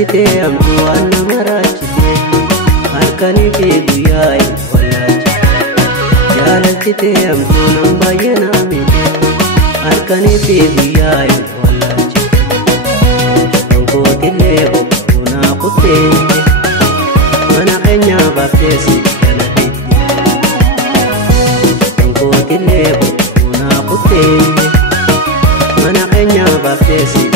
jaalatite amtu waan nama raachite halkanii fi guyyaa wallaacha. Jaalatite amtu nam baay'ee naamite halkanii fi guyyaa wallaacha. Dhankootillee bobba'uunaa kuttee mana keenyaa baafteessi jaalatite. Dhankootillee bobba'uunaa kuttee mana keenyaa baafteessi.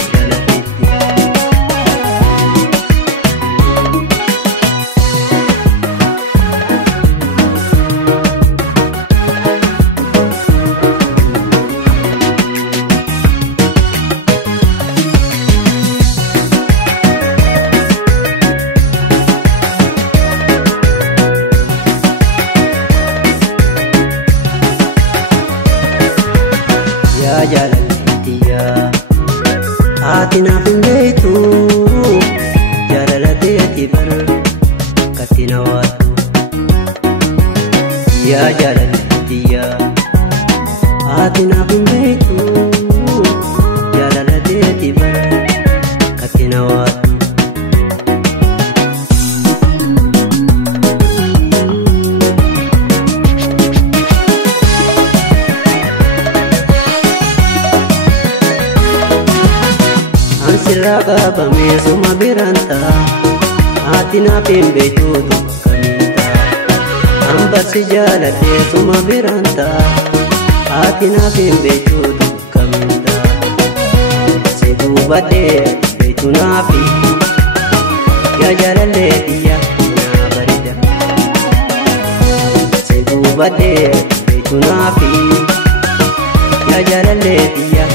Ya jaalalatiya ati naaf hin beektu jaalalate ati bar katti na waatu. Ya jaalalatiya ati naaf hin beektu jaalalate ati bar katti na waatu. Sirraa qabamee suma biranta ati naaf hin beektu kamiita. Ambarsi jaalatee suma biranta ati naaf hin beektu kamiita. Si duubadhee beektu naafi yaa jaalallee biyya naa barida. Si duubadhee beektu naafi yaa jaalallee biyya.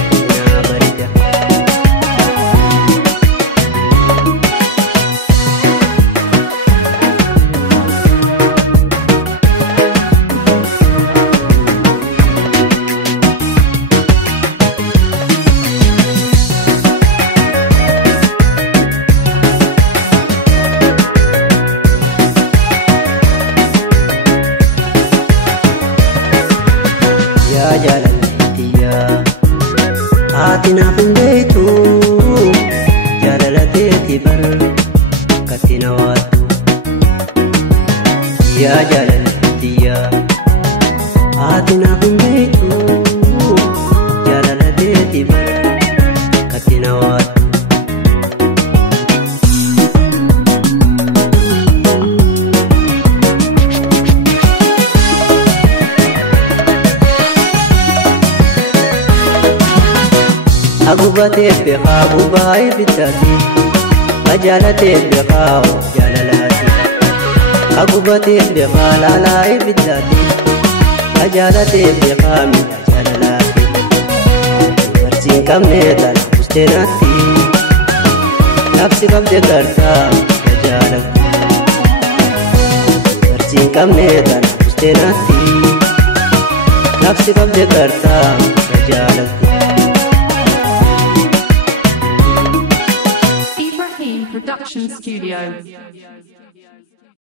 Ya jaalalatiya ati naaf hin beektu jaalalate ati bar katti na waatu. Ya jaalalatiya ati naaf hin beektu jaalalate ati bar katti na waatu. Agubate beekaa gubaa'ee bitaati ajaalate beekaa jaalalaati. Agubate beekaa laalaa'ee bitaati ajaalate beekaa miidha jaalalaati. Dubartiin qabne tana busteenaatti labsi qabde gartaa jaalatti. Dubartiin qabne tana busteenaatti labsi qabde gartaa jaalatti. Production Studio.